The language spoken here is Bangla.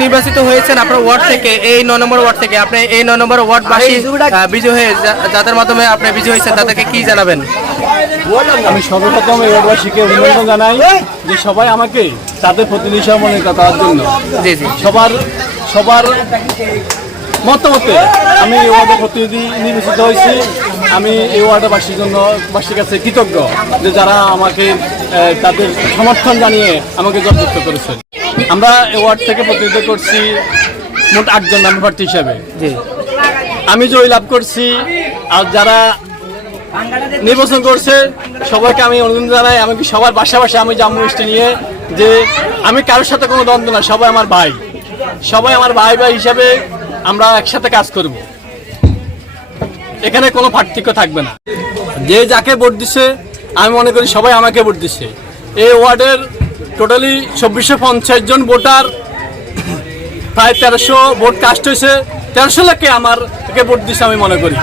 নির্বাচিত হয়েছেন আপনার ওয়ার্ড থেকে এই ন নম্বর ওয়ার্ড থেকে। আপনি এই ন নম্বর ওয়ার্ড বাসী বিজয় হয়ে যাদের মাধ্যমে আপনি বিজয় হয়েছেন তাদেরকে কি জানাবেন? আমি সর্বপ্রথম এই ওয়ার্ডবাসীকে অভিনন্দন জানাই যে সবাই আমাকে তাদের প্রতিনিধি মনে করার জন্য। জি জি। সবার সবার মতামতে আমি এই ওয়ার্ডের প্রতিনিধি নির্বাচিত হয়েছি। আমি এই ওয়ার্ডবাসীর জন্য বাসীর কাছে কৃতজ্ঞ যে যারা আমাকে তাদের সমর্থন জানিয়ে আমাকে জয়যুক্ত করেছেন। আমরা এই ওয়ার্ড থেকে প্রতিনিধিত্ব করছি মোট আটজন নাম প্রার্থী হিসাবে। আমি জয় লাভ করছি আর যারা নির্বাচন করছে সবাইকে আমি অনুরোধ জানাই এমনকি সবার বাসা বাসা আমি জাম্মু মিষ্টি নিয়ে যে আমি কারোর সাথে কোনো দ্বন্দ্ব না সবাই আমার ভাই। সবাই আমার ভাই ভাই হিসাবে আমরা একসাথে কাজ করব। এখানে কোনো পার্থক্য থাকবে না। যে যাকে ভোট দিছে আমি মনে করি সবাই আমাকে ভোট দিছে। এই ওয়ার্ডের টোটালি চব্বিশশো পঞ্চাশ জন ভোটার, প্রায় তেরোশো ভোট কাস্ট হয়েছে। তেরোশো লাখে আমার ভোট দিছে আমি মনে করি।